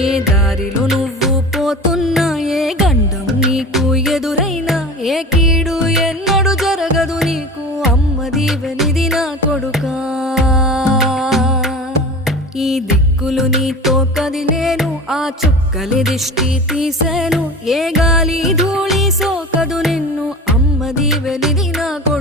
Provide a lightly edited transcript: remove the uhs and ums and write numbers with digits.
ఏ దారిలో నువ్వు పోతున్నా, ఏ గండం నీకు ఎదురైనా, ఏ కీడు ఎన్నడు జరగదు నీకు, అమ్మ దీవెనిది నా కొడుకా. ఈ దిక్కులు నీతో కదిలేను, ఆ చుక్కలి దిష్టి తీసేను, ఏ గాలి ధూళి సోకదు నిన్ను, అమ్మ దీవెనిది నా కొడుకా.